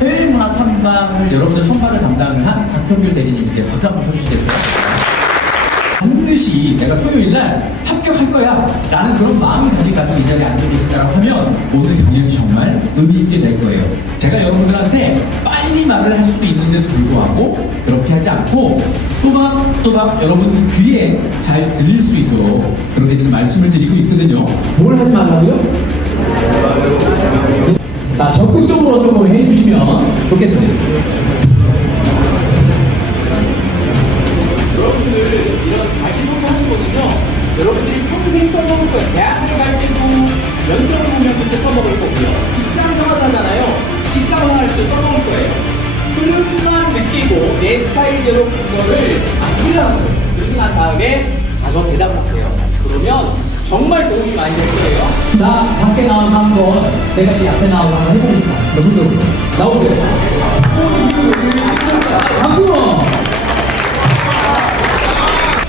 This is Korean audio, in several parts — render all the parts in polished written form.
해외 문화 탐방을 여러분들 선발을 담당을 한 박형규 대리님께 박수 한번 쳐주시겠어요? 반드시 내가 토요일날 합격할 거야 라는 그런 마음가짐 가지고 이 자리에 앉아 계신다고 하면 오늘 강연이 정말 의미 있게 될 거예요. 제가 여러분들한테 빨리 말을 할 수도 있는데도 불구하고 그렇게 하지 않고 또박또박 여러분 귀에 잘 들릴 수 있도록 그렇게 지금 말씀을 드리고 있거든요. 뭘 하지 말라고요? 자, 적극적으로 좀 해주시면 좋겠습니다. 여러분들 이런 자기소개하는 거는요, 여러분들이 평생 써먹을 거예요. 대학을 갈 때도 면접을 보면 그때 써먹을 거고요. 직장 생활 하잖아요. 직장 생활 할 때 써먹을 거예요. 흐름만 느끼고 내 스타일대로 그거를 암기하는 거예요. 그리고 난 다음에 가서 대답을 하세요. 그러면 정말 도움이 많이 될 거예요. 나 밖에 나와서 한번 내가 이 앞에 나와서 한번 해보고 싶다. 여러분들 나오세요. 박수로.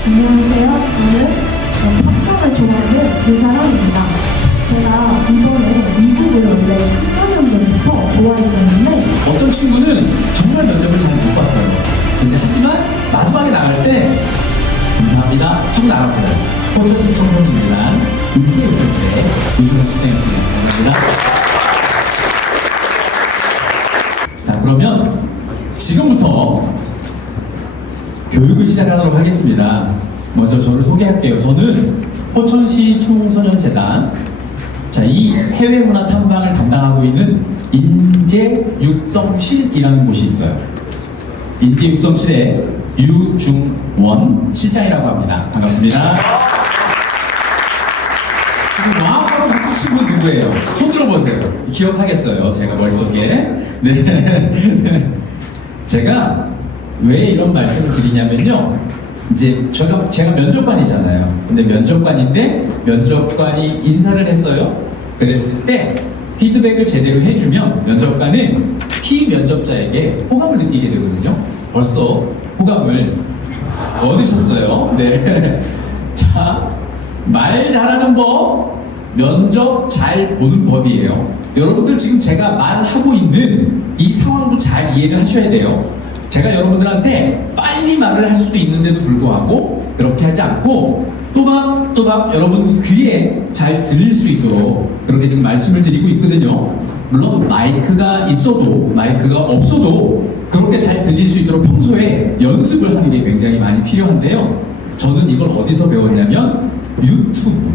안녕하세요. 저는 팝송을 좋아하는 유사랑입니다. 제가 이번에 미국을 원래 3년 전부터 좋아했었는데 어떤 친구는 정말 면접을 잘 못 봤어요. 근데 하지만 마지막에 나갈 때 감사합니다 하고 나갔어요. 호천시 청소년이란 인기에 있을 때 유중한 시장이었습니다. 감사합니다. 자, 그러면 지금부터 교육을 시작하도록 하겠습니다. 먼저 저를 소개할게요. 저는 호천시 청소년재단, 자, 이 해외 문화 탐방을 담당하고 있는 인재육성실이라는 곳이 있어요. 인재육성실의 유중원 실장이라고 합니다. 반갑습니다. 지금 와우라고 박수 친 분 누구예요? 손 들어보세요. 기억하겠어요. 제가 머릿속에. 네. 제가 왜 이런 말씀을 드리냐면요. 이제 제가 면접관이잖아요. 근데 면접관인데 면접관이 인사를 했어요. 그랬을 때 피드백을 제대로 해주면 면접관은 피면접자에게 호감을 느끼게 되거든요. 벌써 호감을 얻으셨어요. 네. 자, 말 잘하는 법, 면접 잘 보는 법이에요. 여러분들 지금 제가 말하고 있는 이 상황도 잘 이해를 하셔야 돼요. 제가 여러분들한테 빨리 말을 할 수도 있는데도 불구하고 그렇게 하지 않고 또박또박 여러분 귀에 잘 들릴 수 있도록 그렇게 지금 말씀을 드리고 있거든요. 물론 마이크가 있어도 마이크가 없어도 그렇게 잘 들릴 수 있도록 평소에 연습을 하는 게 굉장히 많이 필요한데요. 저는 이걸 어디서 배웠냐면 유튜브.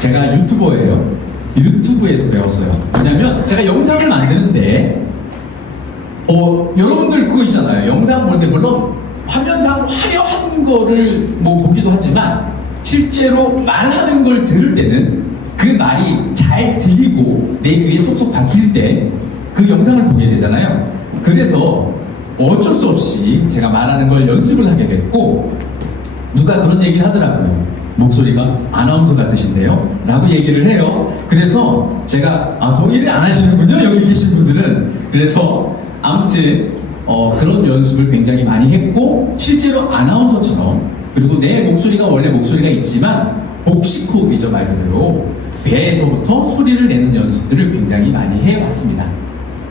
제가 유튜버예요. 유튜브에서 배웠어요. 왜냐면 제가 영상을 만드는데 여러분들 그거 있잖아요. 영상 볼 때 물론 화면상 화려한 거를 뭐 보기도 하지만 실제로 말하는 걸 들을 때는 그 말이 잘 들리고 내 귀에 쏙쏙 박힐 때 그 영상을 보게 되잖아요. 그래서 어쩔 수 없이 제가 말하는 걸 연습을 하게 됐고 누가 그런 얘기를 하더라고요. 목소리가 아나운서 같으신데요? 라고 얘기를 해요. 그래서 제가 동의를 안 하시는군요. 여기 계신 분들은. 그래서 아무튼 그런 연습을 굉장히 많이 했고 실제로 아나운서처럼 그리고 내 목소리가 원래 목소리가 있지만 복식호흡이죠. 말 그대로 배에서부터 소리를 내는 연습들을 굉장히 많이 해왔습니다.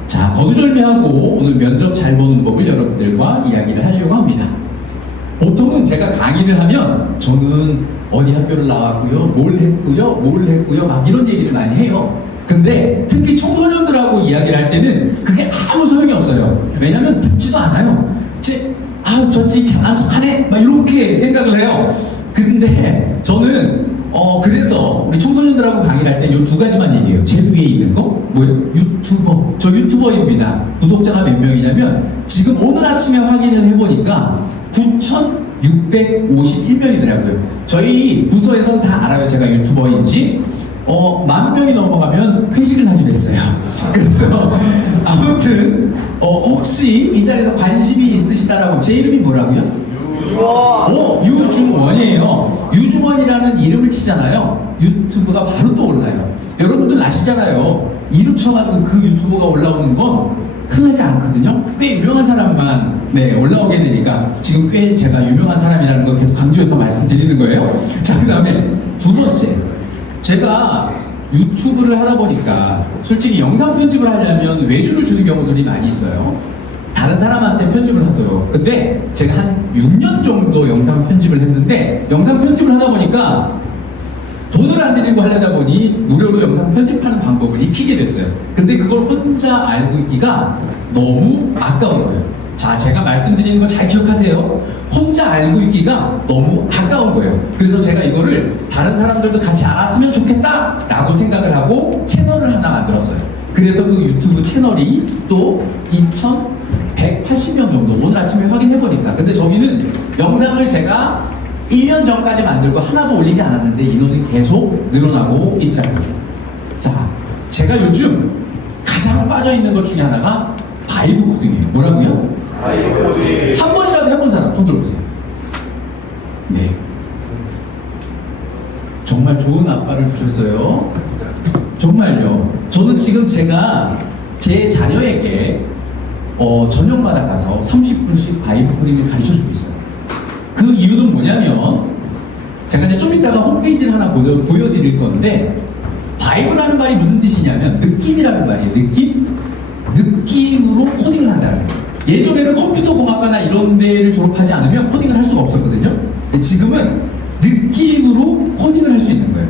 자, 거두절미하고 오늘 면접 잘 보는 법을 여러분들과 이야기를 하려고 합니다. 보통은 제가 강의를 하면 저는 어디 학교를 나왔고요, 뭘 했고요 막 이런 얘기를 많이 해요. 근데 특히 청소년들하고 이야기를 할 때는 그게 아무 소용이 없어요. 왜냐면 듣지도 않아요. 저지 잘난 척하네 막 이렇게 생각을 해요. 근데 저는 그래서 우리 청소년들하고 강의를 할 때 이 두 가지만 얘기해요. 제일 위에 있는 거 뭐예요? 유튜버. 저 유튜버입니다. 구독자가 몇 명이냐면 지금 오늘 아침에 확인을 해보니까 9,651명이더라고요. 저희 부서에서 다 알아요. 제가 유튜버인지. 10,000명이 넘어가면 회식을 하기로 했어요. 그래서 아무튼 혹시 이 자리에서 관심이 있으시다라고 제 이름이 뭐라고요? 유중원이에요. 유중원이라는 이름을 치잖아요. 유튜브가 바로 떠올라요. 여러분들 아시잖아요. 이름 쳐가지고 그 유튜브가 올라오는 건 흔하지 않거든요. 꽤 유명한 사람만 올라오게 되니까 지금 꽤 제가 유명한 사람이라는 거 계속 강조해서 말씀드리는 거예요. 자, 그 다음에 두 번째, 제가 유튜브를 하다 보니까 솔직히 영상 편집을 하려면 외주를 주는 경우들이 많이 있어요. 다른 사람한테 편집을 하도록. 근데 제가 한 6년 정도 영상 편집을 했는데 영상 편집을 하다 보니까 돈을 안 들이고 하려다 보니 무료로 영상 편집하는 방법을 익히게 됐어요. 근데 그걸 혼자 알고 있기가 너무 아까운 거예요. 자, 제가 말씀드리는 거 잘 기억하세요. 혼자 알고 있기가 너무 아까운 거예요. 그래서 제가 이거를 다른 사람들도 같이 알았으면 좋겠다 라고 생각을 하고 채널을 하나 만들었어요. 그래서 그 유튜브 채널이 또 2180명 정도, 오늘 아침에 확인해 보니까. 근데 저기는 영상을 제가 1년 전까지 만들고 하나도 올리지 않았는데 인원이 계속 늘어나고 있더라고요. 자, 제가 요즘 가장 빠져있는 것 중에 하나가 바이브 코딩이에요. 뭐라고요? 바이브 코딩. 한 번이라도 해본 사람 손 들어보세요. 네. 정말 좋은 아빠를 두셨어요. 정말요. 저는 지금 제가 제 자녀에게 저녁마다 가서 30분씩 바이브 코딩을 가르쳐주고 있어요. 그 이유는 뭐냐면 제가 이제 좀 이따가 홈페이지를 하나 보여드릴 건데 바이브라는 말이 무슨 뜻이냐면 느낌이라는 말이에요. 느낌으로 코딩을 한다는 거예요. 예전에는 컴퓨터 공학과나 이런 데를 졸업하지 않으면 코딩을 할 수가 없었거든요. 근데 지금은 느낌으로 코딩을 할 수 있는 거예요.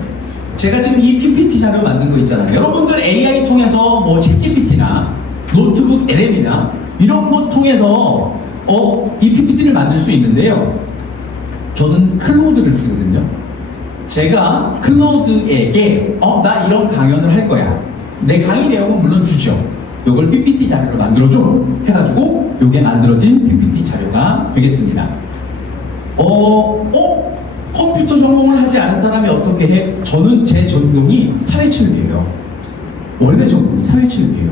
제가 지금 이 PPT 자료 만든 거 있잖아요. 여러분들 AI 통해서 뭐 챗GPT나 노트북 LM이나 이런 거 통해서 이 PPT를 만들 수 있는데요. 저는 클로드를 쓰거든요. 제가 클로드에게 나 이런 강연을 할 거야. 내 강의 내용은 물론 주죠. 요걸 PPT 자료로 만들어줘 해가지고 요게 만들어진 PPT 자료가 되겠습니다. 컴퓨터 전공을 하지 않은 사람이 어떻게 해? 저는 제 전공이 사회체육이에요. 원래 전공이 사회체육이에요.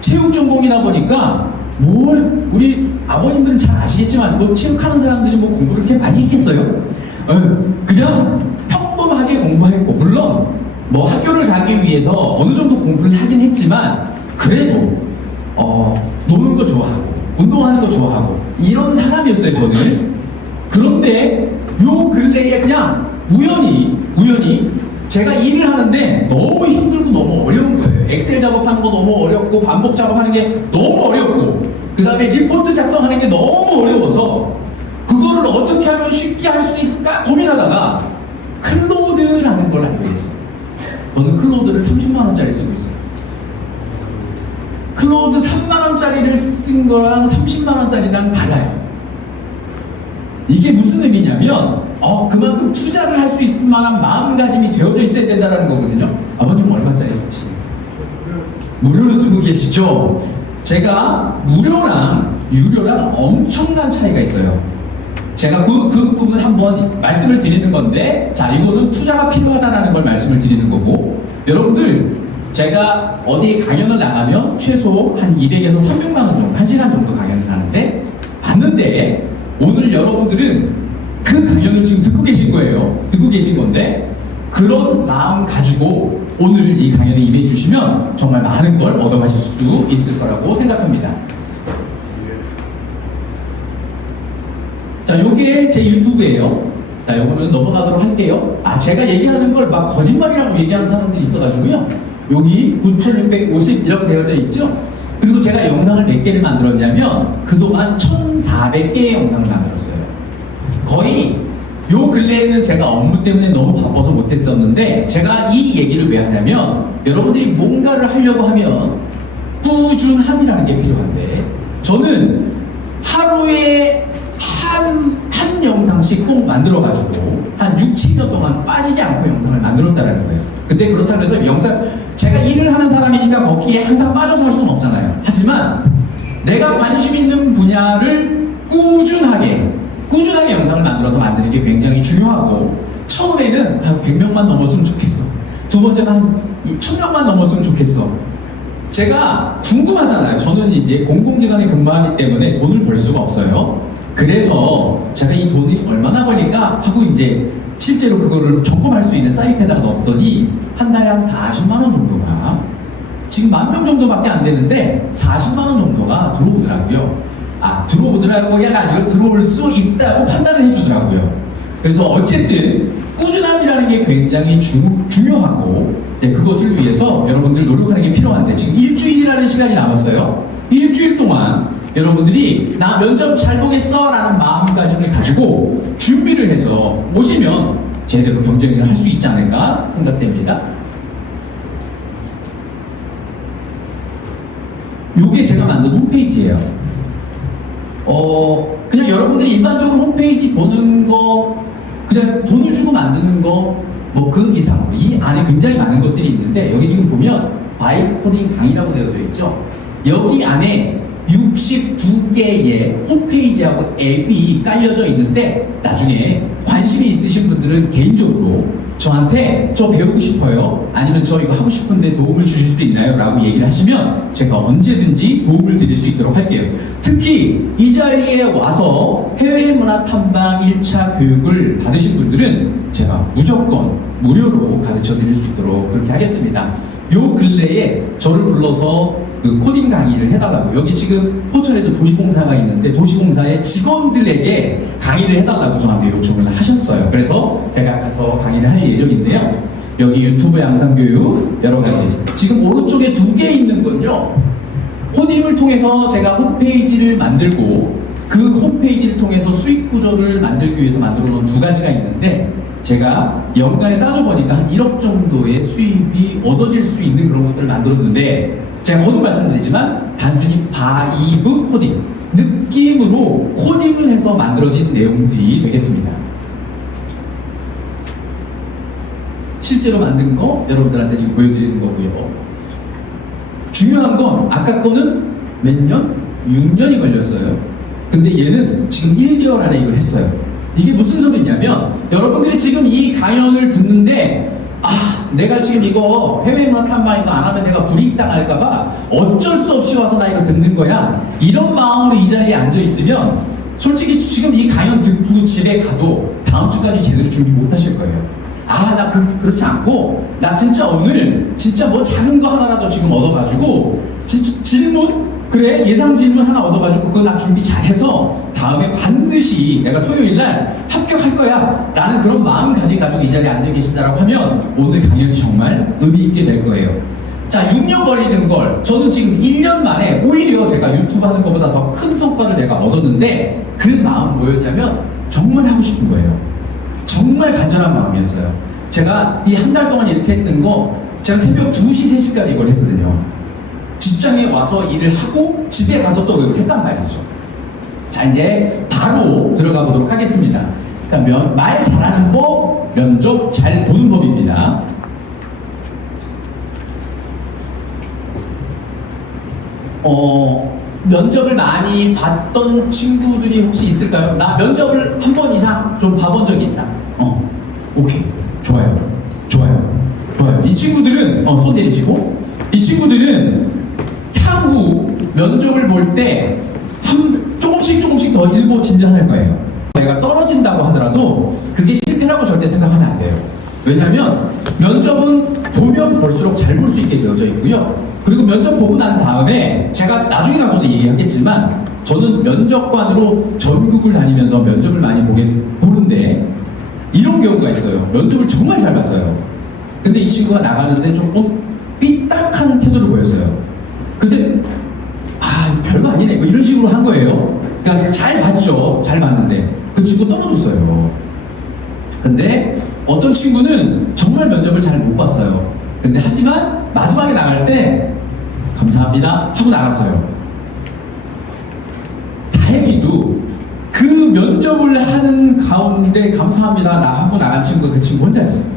체육 전공이다 보니까 우리 아버님들은 잘 아시겠지만 뭐 체육하는 사람들이 뭐 공부를 그렇게 많이 했겠어요? 그냥 평범하게 공부했고 물론 뭐 학교를 가기 위해서 어느 정도 공부를 하긴 했지만 그래도 노는 거 좋아하고 운동하는 거 좋아하고 이런 사람이었어요 저는. 그런데 요 근래에 그냥 우연히 제가 일을 하는데 너무 힘들고 너무 어려운 거예요. 엑셀 작업하는 거 너무 어렵고 반복 작업하는 게 너무 어렵고 그 다음에 리포트 작성하는 게 너무 어려워서 그거를 어떻게 하면 쉽게 할 수 있을까 고민하다가 클로드라는 걸 알게 됐어요. 저는 클로드를 30만원짜리 쓰고 있어요. 클로드 3만원짜리를 쓴 거랑 30만원짜리랑 달라요. 이게 무슨 의미냐면 그만큼 투자를 할 수 있을 만한 마음가짐이 되어져 있어야 된다는 거거든요. 아버님 얼마짜리 혹시? 무료로 쓰고 계시죠? 제가 무료랑 유료랑 엄청난 차이가 있어요. 제가 그 부분 한번 말씀을 드리는 건데 자 이거는 투자가 필요하다는 걸 말씀을 드리는 거고 여러분들 제가 어디 강연을 나가면 최소 한 200에서 300만 원 정도 1시간 정도 강연을 하는데 받는데 오늘 여러분들은 그 강연을 지금 듣고 계신 거예요. 듣고 계신 건데 그런 마음 가지고 오늘 이 강연에 임해 주시면 정말 많은 걸 얻어가실 수 있을 거라고 생각합니다. 자, 요게 제 유튜브예요. 자, 요거는 넘어가도록 할게요. 제가 얘기하는 걸 막 거짓말이라고 얘기하는 사람들이 있어가지고요. 여기 9650 이렇게 되어져 있죠? 그리고 제가 영상을 몇 개를 만들었냐면 그동안 1400개의 영상을 만들었어요. 거의 요 근래에는 제가 업무 때문에 너무 바빠서 못했었는데 제가 이 얘기를 왜 하냐면 여러분들이 뭔가를 하려고 하면 꾸준함이라는 게 필요한데 저는 하루에 한 영상씩 꼭 만들어가지고 한 6, 7년 동안 빠지지 않고 영상을 만들었다는 거예요. 근데 그렇다고 해서 제가 일을 하는 사람이니까 거기에 항상 빠져서 할 수는 없잖아요. 하지만 내가 관심 있는 분야를 꾸준하게 영상을 만들어서 만드는 게 굉장히 중요하고 처음에는 100명만 넘었으면 좋겠어. 두 번째는 한 1000명만 넘었으면 좋겠어. 제가 궁금하잖아요. 저는 이제 공공기관에 근무하기 때문에 돈을 벌 수가 없어요. 그래서 제가 이 돈이 얼마나 벌릴까 하고 이제 실제로 그거를 점검할 수 있는 사이트에다가 넣었더니 한 달에 한 40만 원 정도가 지금 10,000명 정도밖에 안 되는데 40만 원 정도가 들어오더라고요. 들어오더라고요. 아니고 들어올 수 있다고 판단을 해주더라고요. 그래서 어쨌든 꾸준함이라는 게 굉장히 중요하고 그것을 위해서 여러분들 노력하는 게 필요한데 지금 일주일이라는 시간이 남았어요. 일주일 동안 여러분들이 나 면접 잘 보겠어 라는 마음가짐을 가지고 준비를 해서 오시면 제대로 경쟁을 할 수 있지 않을까 생각됩니다. 요게 제가 만든 홈페이지예요. 그냥 여러분들이 일반적으로 홈페이지 보는 거 그냥 돈을 주고 만드는 거 뭐 그 이상 이 안에 굉장히 많은 것들이 있는데 여기 지금 보면 바이코딩 강의라고 되어져 있죠. 여기 안에 62개의 홈페이지하고 앱이 깔려져 있는데 나중에 관심이 있으신 분들은 개인적으로 저한테 저 배우고 싶어요 아니면 저 이거 하고 싶은데 도움을 주실 수 있나요? 라고 얘기를 하시면 제가 언제든지 도움을 드릴 수 있도록 할게요. 특히 이 자리에 와서 해외문화 탐방 1차 교육을 받으신 분들은 제가 무조건 무료로 가르쳐 드릴 수 있도록 그렇게 하겠습니다. 요 근래에 저를 불러서 그 코딩 강의를 해달라고 여기 지금 포천에도 도시공사가 있는데 도시공사의 직원들에게 강의를 해달라고 저한테 요청을 하셨어요. 그래서 제가 가서 강의를 할 예정인데요. 여기 유튜브 양상교육 여러 가지 지금 오른쪽에 2개 있는 건요 코딩을 통해서 제가 홈페이지를 만들고 그 홈페이지를 통해서 수익 구조를 만들기 위해서 만들어 놓은 2가지가 있는데 제가 연간에 따져보니까 한 1억 정도의 수입이 얻어질 수 있는 그런 것들을 만들었는데 제가 거듭 말씀드리지만 단순히 바이브 코딩, 느낌으로 코딩을 해서 만들어진 내용들이 되겠습니다. 실제로 만든 거 여러분들한테 지금 보여드리는 거고요. 중요한 건 아까 거는 몇 년? 6년이 걸렸어요. 근데 얘는 지금 1개월 안에 이걸 했어요. 이게 무슨 소리냐면 여러분들이 지금 이 강연을 듣는데 내가 지금 이거 해외문화 탐방 이거 안 하면 내가 불이익당할까봐 어쩔 수 없이 와서 나 이거 듣는 거야 이런 마음으로 이 자리에 앉아 있으면 솔직히 지금 이 강연 듣고 집에 가도 다음 주까지 제대로 준비 못 하실 거예요. 나 그렇지 않고 나 진짜 오늘 진짜 뭐 작은 거 하나라도 지금 얻어가지고 진짜 질문 그래 예상 질문 하나 얻어가지고 그거 나 준비 잘해서 다음에 반드시 내가 토요일날 합격할 거야 라는 그런 마음가짐 가지고 이 자리에 앉아 계신다라고 하면 오늘 강연이 정말 의미 있게 될 거예요. 자 6년 걸리는 걸 저는 지금 1년 만에 오히려 제가 유튜브 하는 것보다 더 큰 성과를 제가 얻었는데 그 마음 뭐였냐면 정말 하고 싶은 거예요. 정말 간절한 마음이었어요. 제가 이 한 달 동안 이렇게 했던 거 제가 새벽 2시 3시까지 이걸 했거든요. 직장에 와서 일을 하고 집에 가서 또 이렇게 했단 말이죠. 자 이제 바로 들어가 보도록 하겠습니다. 그러니까 말 잘하는 법, 면접 잘 보는 법입니다. 면접을 많이 봤던 친구들이 혹시 있을까요? 나 면접을 한 번 이상 좀 봐본 적이 있다. 오케이. 좋아요. 이 친구들은 손 내리시고 이 친구들은 향후 면접을 볼 때 조금씩 더 일보 진전할 거예요. 내가 떨어진다고 하더라도 그게 실패라고 절대 생각하면 안 돼요. 왜냐면 면접은 보면 볼수록 잘 볼 수 있게 되어져 있고요. 그리고 면접 보고 난 다음에 제가 나중에 가서도 얘기하겠지만 저는 면접관으로 전국을 다니면서 면접을 많이 보는데 이런 경우가 있어요. 면접을 정말 잘 봤어요. 근데 이 친구가 나가는데 조금 삐딱한 태도를 보였어요. 근데 별거 아니네 뭐 이런 식으로 한 거예요. 그러니까 잘 봤죠. 잘 봤는데 그 친구 떨어졌어요. 근데 어떤 친구는 정말 면접을 잘 못 봤어요. 근데 하지만 마지막에 나갈 때 감사합니다 하고 나갔어요. 다행히도 그 면접을 하는 가운데 감사합니다 하고 나간 친구가 그 친구 혼자였어요.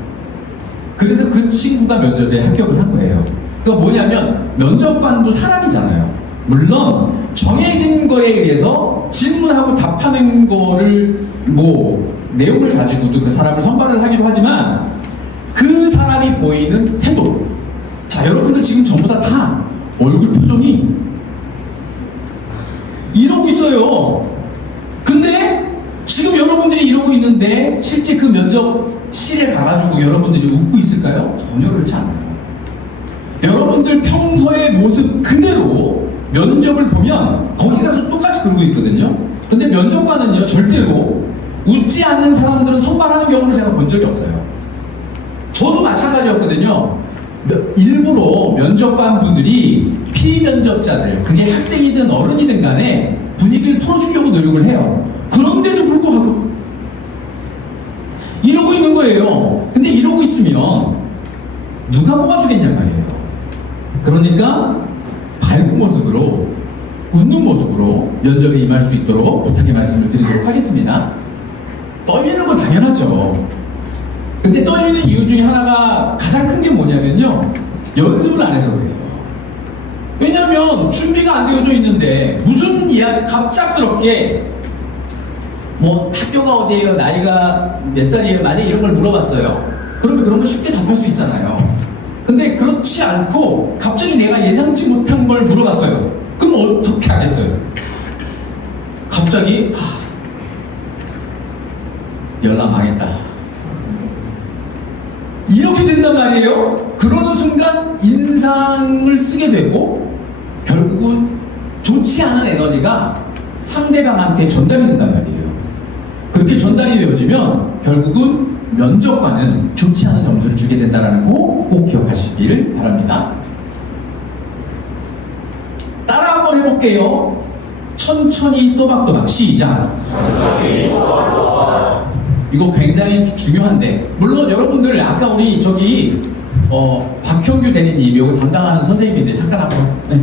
그래서 그 친구가 면접에 합격을 한 거예요. 그러니까 뭐냐면 면접관도 사람이잖아요. 물론 정해진 거에 의해서 질문하고 답하는 거를 내용을 가지고도 그 사람을 선발을 하기도 하지만 그 사람이 보이는 태도. 자 여러분들 지금 전부 다 얼굴 표정이 이러고 있어요. 근데 지금 여러분들이 이러고 있는데 실제 그 면접실에 가가지고 여러분들이 웃고 있을까요? 전혀 그렇지 않아요. 여러분들 평소의 모습 그대로 면접을 보면 거기 가서 똑같이 그러고 있거든요. 근데 면접관은요 절대로 웃지 않는 사람들은 선발하는 경우를 제가 본 적이 없어요. 저도 마찬가지였거든요. 일부러 면접관 분들이 피면접자들, 그게 학생이든 어른이든 간에 분위기를 풀어주려고 노력을 해요. 그런데도 불구하고 이러고 있는 거예요. 근데 이러고 있으면 누가 뽑아주겠냔 말이에요. 그러니까 밝은 모습으로, 웃는 모습으로 면접에 임할 수 있도록 부탁의 말씀을 드리도록 하겠습니다. 떨리는 건 당연하죠. 근데 떨리는 이유 중에 하나가 가장 큰 게 뭐냐면요, 연습을 안 해서 그래요. 왜냐면 준비가 안 되어져 있는데 무슨 이야기 갑작스럽게 뭐 학교가 어디예요, 나이가 몇 살이에요, 만약에 이런 걸 물어봤어요. 그러면 그런 거 쉽게 답할 수 있잖아요. 근데 그렇지 않고 갑자기 내가 예상치 못한 걸 물어봤어요. 그럼 어떻게 하겠어요? 갑자기 연락 망했다, 이렇게 된단 말이에요. 그러는 순간 인상을 쓰게 되고 결국은 좋지 않은 에너지가 상대방한테 전달이 된단 말이에요. 그렇게 전달이 되어지면 결국은 면접관은 좋지 않은 점수를 주게 된다는 거 꼭 기억하시길 바랍니다. 따라 한번 해볼게요. 천천히 또박또박. 시작. 이거 굉장히 중요한데, 물론 여러분들 아까 우리 저기 박형규 대리님 이거 담당하는 선생님인데 잠깐 한번. 네.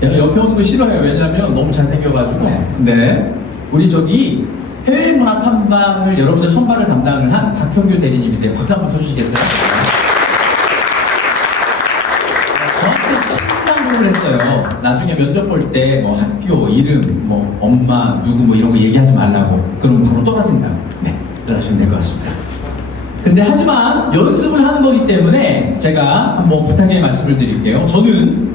내가 옆에 오는 거 싫어해요. 왜냐면 너무 잘생겨가지고. 네. 우리 저기 해외문화 탐방을 여러분들 선발을 담당을 한 박형규 대리님인데 박수 한번 쳐주시겠어요? 저한테 신상공을 했어요. 나중에 면접 볼 때 뭐 학교 이름, 뭐 엄마 누구 뭐 이런 거 얘기하지 말라고. 그럼 바로 떨어진다고. 네, 들어가시면 될 것 같습니다. 근데 하지만 연습을 하는 거기 때문에 제가 한번 부탁의 말씀을 드릴게요. 저는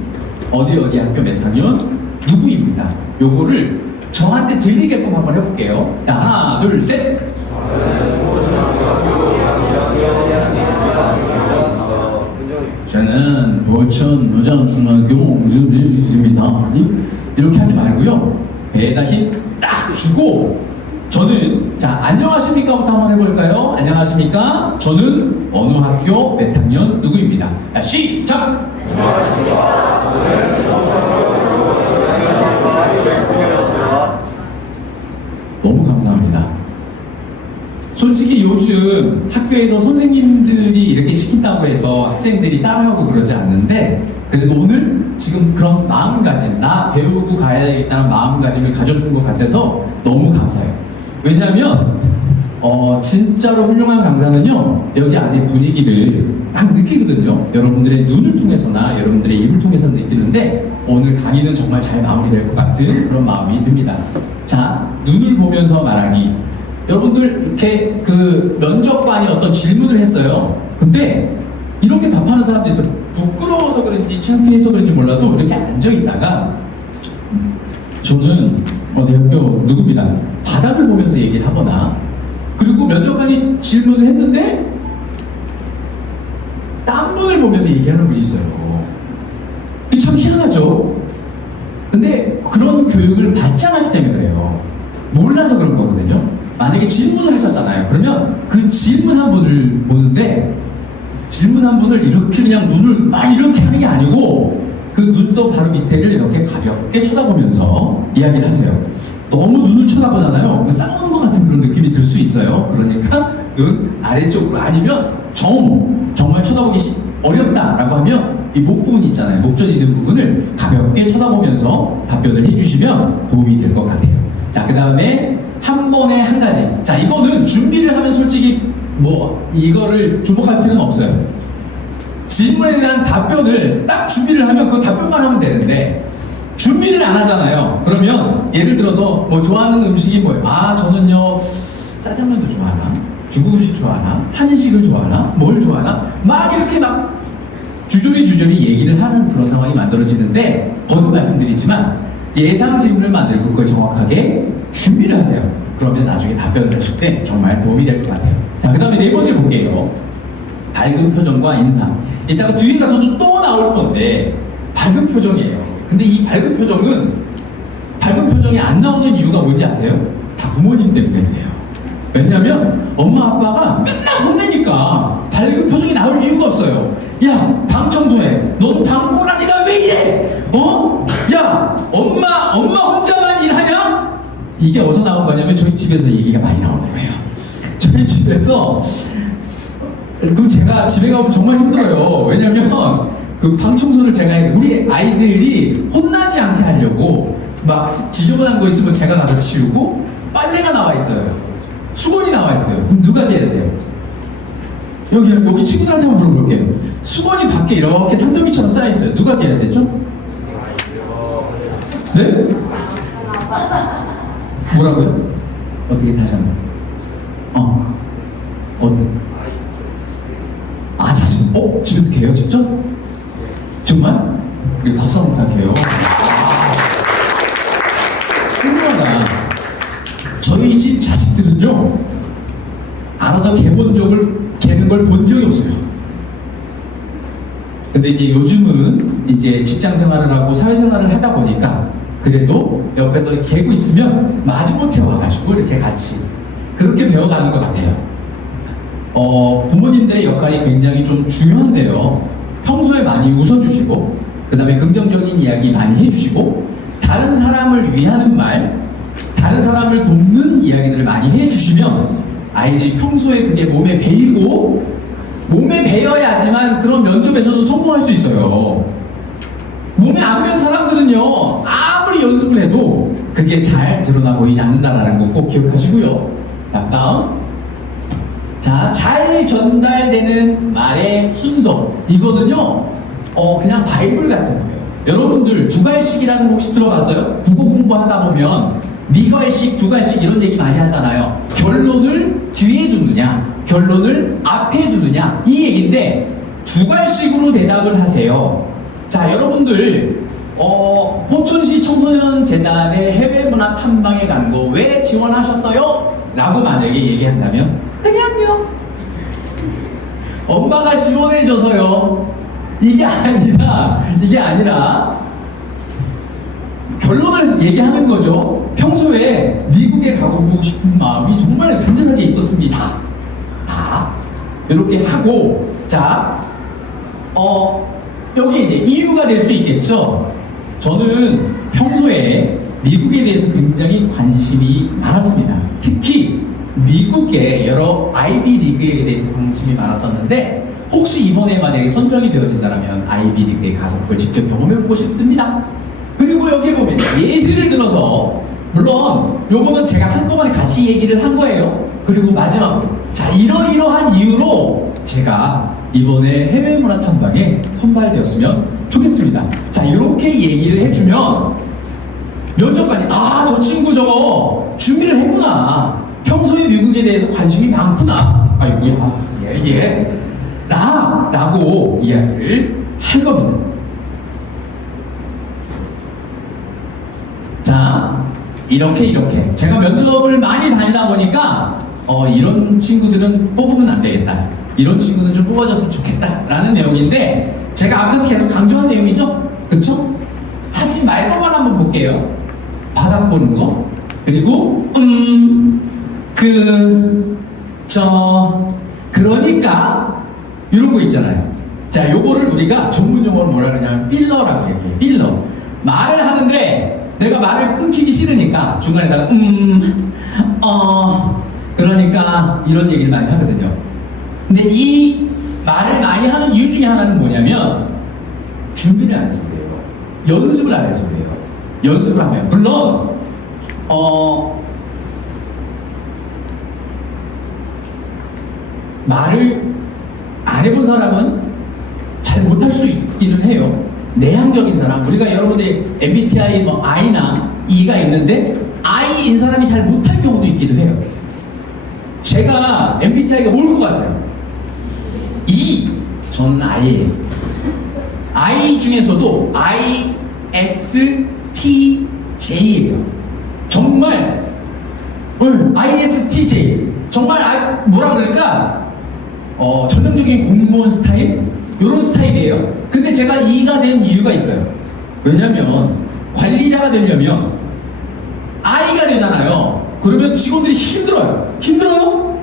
어디 학교 몇 학년 누구입니다. 요거를 저한테 들리게끔 한번 해볼게요. 자, 하나, 둘, 셋. 저는 보천 여자중학교 입니다. 이렇게 하지 말고요. 배에다 힘 딱 주고, 저는, 자, 안녕하십니까부터 한번 해볼까요? 안녕하십니까? 저는 어느 학교 몇 학년 누구입니다. 자, 시작! 너무 감사합니다. 솔직히 요즘 학교에서 선생님들이 이렇게 시킨다고 해서 학생들이 따라하고 그러지 않는데, 그래도 오늘 지금 그런 마음가짐, 나 배우고 가야겠다는 마음가짐을 가져준 것 같아서 너무 감사해요. 왜냐하면 진짜로 훌륭한 강사는요, 여기 안에 분위기를 딱 느끼거든요. 여러분들의 눈을 통해서나 여러분들의 입을 통해서 느끼는데, 오늘 강의는 정말 잘 마무리될 것 같은 그런 마음이 듭니다. 자, 눈을 보면서 말하기. 여러분들 이렇게 그 면접관이 어떤 질문을 했어요. 근데 이렇게 답하는 사람도 있어요. 부끄러워서 그런지 창피해서 그런지 몰라도 이렇게 앉아있다가 저는 어디 학교 누구입니다. 바닥을 보면서 얘기를 하거나, 그리고 면접관이 질문을 했는데 딴 분을 보면서 얘기하는 분이 있어요. 이게 참 희한하죠? 근데 그런 교육을 받지 않았기 때문에 그래요. 몰라서 그런 거거든요. 만약에 질문을 하셨잖아요. 그러면 그 질문 한 분을 보는데, 질문 한 분을 이렇게 그냥 눈을 막 이렇게 하는 게 아니고 그 눈썹 바로 밑에를 이렇게 가볍게 쳐다보면서 이야기를 하세요. 너무 눈을 쳐다보잖아요. 싸우는 것 같은 그런 느낌이 들 수 있어요. 그러니까 눈 아래쪽으로, 아니면 정말 쳐다보기 어렵다라고 하면 이 목 부분 있잖아요. 목전 있는 부분을 가볍게 쳐다보면서 답변을 해주시면 도움이 될 것 같아요. 자, 그 다음에 한 번에 한 가지. 자, 이거는 준비를 하면 솔직히 뭐 이거를 주목할 필요는 없어요. 질문에 대한 답변을 딱 준비를 하면 그 답변만 하면 되는데, 준비를 안 하잖아요. 그러면 예를 들어서 뭐 좋아하는 음식이 뭐예요? 아, 저는요 짜장면도 좋아하나, 중국 음식 좋아하나, 한식을 좋아하나, 뭘 좋아하나, 막 이렇게 막 주저리 얘기를 하는 그런 상황이 만들어지는데, 거듭 말씀드리지만 예상 질문을 만들고 그걸 정확하게 준비를 하세요. 그러면 나중에 답변을 하실 때 정말 도움이 될 것 같아요. 자, 그 다음에 네 번째 볼게요. 밝은 표정과 인상. 이따가 뒤에 가서도 또 나올 건데 밝은 표정이에요. 근데 이 밝은 표정은 밝은 표정이 안 나오는 이유가 뭔지 아세요? 다 부모님 때문이에요. 왜냐면 엄마 아빠가 맨날 혼내니까 밝은 표정이 나올 이유가 없어요. 야, 방 청소해. 너는 방 꼬라지가 왜 이래? 어? 야, 엄마 혼자만 일하냐? 이게 어디서 나온 거냐면 저희 집에서 얘기가 많이 나오는 거예요. 저희 집에서 그럼 제가 집에 가면 정말 힘들어요. 왜냐면 그 방 청소를 제가 우리 아이들이 혼나지 않게 하려고 막 지저분한 거 있으면 제가 가서 치우고 빨래가 나와 있어요. 수건이 나와 있어요. 그럼 누가 돼야 돼요? 여기 친구들한테 한번 물어볼게요. 수건이 밖에 이렇게 산더미처럼 쌓여 있어요. 누가 돼야 되죠? 네? 뭐라고요? 어디 다시 한번. 어디? 아, 자신. 집에서 개요 직접? 정말? 우리 박수 한번 부탁해요. 훌륭하다. 저희 집 자식들은요, 알아서 개는 걸 본 적이 없어요. 근데 이제 요즘은 이제 직장 생활을 하고 사회 생활을 하다 보니까 그래도 옆에서 개고 있으면 마지못해 와가지고 이렇게 같이 그렇게 배워가는 것 같아요. 부모님들의 역할이 굉장히 좀 중요한데요. 평소에 많이 웃어주시고, 그 다음에 긍정적인 이야기 많이 해주시고, 다른 사람을 위하는 말, 다른 사람을 돕는 이야기들을 많이 해주시면 아이들이 평소에 그게 몸에 배이고, 몸에 배어야지만 그런 면접에서도 성공할 수 있어요. 몸에 안 배운 사람들은요, 아무리 연습을 해도 그게 잘 드러나 보이지 않는다는 거 꼭 기억하시고요. 자, 다음. 자, 잘 전달되는 말의 순서. 이거는요, 그냥 바이블 같은 거예요. 여러분들 두갈식이라는 거 혹시 들어봤어요? 국어 공부하다 보면 미갈식, 두갈식 이런 얘기 많이 하잖아요. 결론을 뒤에 두느냐, 결론을 앞에 두느냐, 이 얘기인데 두갈식으로 대답을 하세요. 자, 여러분들 포천시 청소년 재단의 해외문화 탐방에 간 거 왜 지원하셨어요? 라고 만약에 얘기한다면 그냥요, 엄마가 지원해줘서요. 이게 아니라 결론을 얘기하는 거죠. 평소에 미국에 가보고 싶은 마음이 정말 간절하게 있었습니다. 이렇게 하고, 자, 여기 이제 이유가 될 수 있겠죠. 저는 평소에 미국에 대해서 굉장히 관심이 많았습니다. 특히 미국의 여러 아이비 리그에 대해서 관심이 많았었는데, 혹시 이번에 만약에 선정이 되어진다면 아이비 리그에 가서 그걸 직접 경험해보고 싶습니다. 그리고 여기 보면 예시를 들어서, 물론 요거는 제가 한꺼번에 같이 얘기를 한 거예요. 그리고 마지막으로, 자, 이러이러한 이유로 제가 이번에 해외문화 탐방에 선발되었으면 좋겠습니다. 자, 이렇게 얘기를 해주면 면접관이 저 친구 저거 준비를 했구나. 평소에 미국에 대해서 관심이 많구나. 아이고야, 라고 이야기를 할 겁니다. 자, 이렇게 제가 면접을 많이 다니다 보니까 이런 친구들은 뽑으면 안 되겠다, 이런 친구는 좀 뽑아줬으면 좋겠다 라는 내용인데, 제가 앞에서 계속 강조한 내용이죠? 그쵸? 하지 말 것만 한번 볼게요. 바닥 보는 거, 그리고 그러니까 이런 거 있잖아요. 자, 요거를 우리가 전문 용어로 뭐라 그러냐면 필러라고 얘기해요. 필러. 말을 하는데 내가 말을 끊기기 싫으니까 중간에다가 그러니까 이런 얘기를 많이 하거든요. 근데 이 말을 많이 하는 이유 중에 하나는 뭐냐면 준비를 안 해서 그래요. 연습을 안 해서 그래요. 연습을 하면 물론 말을 안 해본 사람은 잘 못할 수 있기는 해요. 내향적인 사람, 우리가 여러분들이 MBTI I나 E가 있는데 I인 사람이 잘 못할 경우도 있기도 해요. 제가 MBTI가 뭘 것 같아요? E, 저는 I예요. I 중에서도 ISTJ예요. 정말 ISTJ, 정말 뭐라 그럴까? 전형적인 공무원 스타일? 이런 스타일이에요. 근데 제가 E가 된 이유가 있어요. 왜냐면 관리자가 되려면 아이가 되잖아요. 그러면 직원들이 힘들어요. 힘들어요?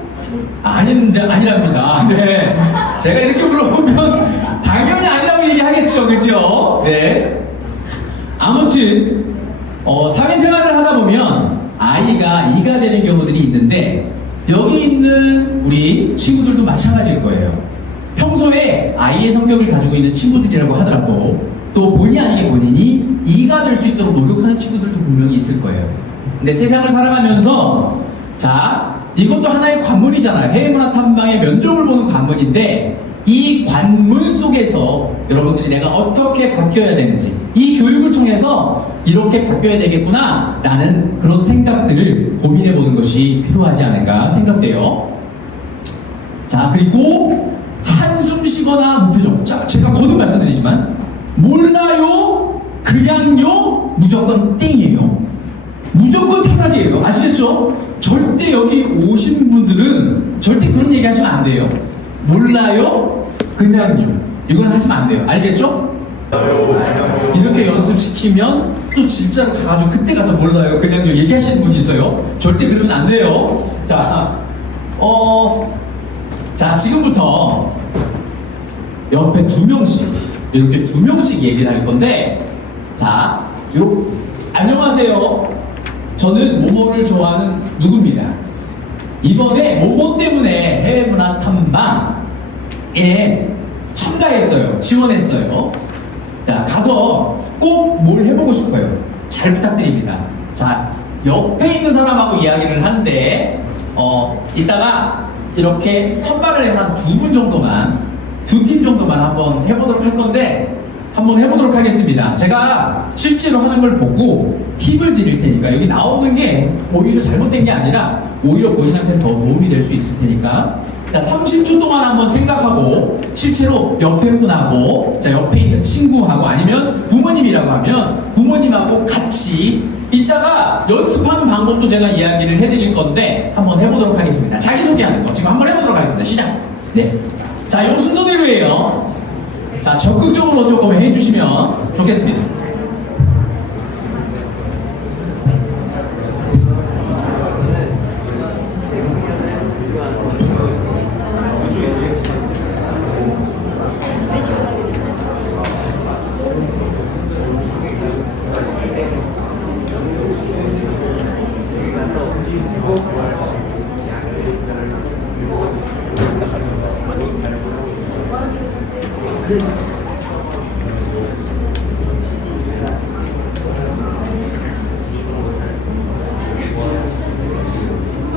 아니랍니다. 네. 제가 이렇게 물어보면 당연히 아니라고 얘기하겠죠. 그죠? 네. 아무튼, 사회생활을 하다 보면 아이가 이가 되는 경우들이 있는데, 여기 있는 우리 친구들도 마찬가지일 거예요. 평소에 아이의 성격을 가지고 있는 친구들이라고 하더라도 또 본의 아니게 본인이 이가 될 수 있도록 노력하는 친구들도 분명히 있을 거예요. 근데 세상을 살아가면서 자, 이것도 하나의 관문이잖아요. 해외문화 탐방의 면접을 보는 관문인데 이 관문 속에서 여러분들이 내가 어떻게 바뀌어야 되는지 이 교육을 통해서 이렇게 바뀌어야 되겠구나 라는 그런 생각들을 고민해 보는 것이 필요하지 않을까 생각돼요. 자, 그리고 한숨 쉬거나 무표정. 자, 제가 거듭 말씀드리지만 몰라요, 그냥요, 무조건 땡이에요. 무조건 탈락이에요. 아시겠죠? 절대 여기 오신 분들은 절대 그런 얘기 하시면 안 돼요. 몰라요, 그냥요. 이건 하시면 안 돼요. 알겠죠? 이렇게 연습시키면 또 진짜로 가가지고 그때 가서 몰라요, 그냥요 얘기하시는 분이 있어요. 절대 그러면 안 돼요. 자, 지금부터 옆에 2명씩 이렇게 2명씩 얘기를 할 건데, 자, 안녕하세요. 저는 모모를 좋아하는 누구입니다. 이번에 모모 때문에 해외문화 탐방에 참가했어요. 지원했어요. 자, 가서 꼭 뭘 해보고 싶어요. 잘 부탁드립니다. 자, 옆에 있는 사람하고 이야기를 하는데, 이따가 이렇게 선발을 해서 한 2분 정도만, 2팀 정도만 한번 해보도록 할 건데, 한번 해보도록 하겠습니다. 제가 실제로 하는 걸 보고 팁을 드릴 테니까 여기 나오는 게 오히려 잘못된 게 아니라 오히려 본인한테 더 도움이 될 수 있을 테니까, 자, 30초 동안 한번 생각하고 실제로 옆에 분하고, 자, 옆에 있는 친구하고 아니면 부모님이라고 하면 부모님하고 같이 이따가 연습하는 방법도 제가 이야기를 해드릴 건데 한번 해보도록 하겠습니다. 자기소개하는 거 지금 한번 해보도록 하겠습니다. 시작. 네. 자, 요 순서대로예요. 자, 적극적으로 조금 해주시면 좋겠습니다.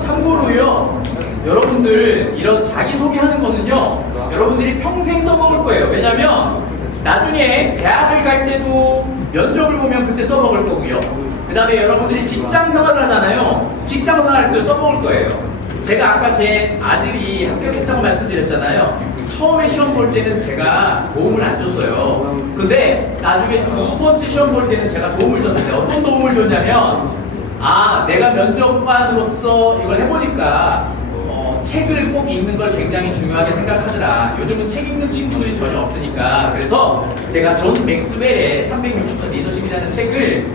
참고로요, 여러분들 이런 자기소개하는 거는요 여러분들이 평생 써먹을 거예요. 왜냐면 나중에 대학을 갈 때도 면접을 보면 그때 써먹을 거고요, 그 다음에 여러분들이 직장 생활을 하잖아요. 직장 생활할 때 써먹을 거예요. 제가 아까 제 아들이 합격했다고 말씀드렸잖아요. 처음에 시험 볼 때는 제가 도움을 안 줬어요. 근데 나중에 2번째 시험 볼 때는 제가 도움을 줬는데, 어떤 도움을 줬냐면, 내가 면접관으로서 이걸 해보니까 책을 꼭 읽는 걸 굉장히 중요하게 생각하더라. 요즘은 책 읽는 친구들이 전혀 없으니까. 그래서 제가 존 맥스웰의 360도 리더십이라는 책을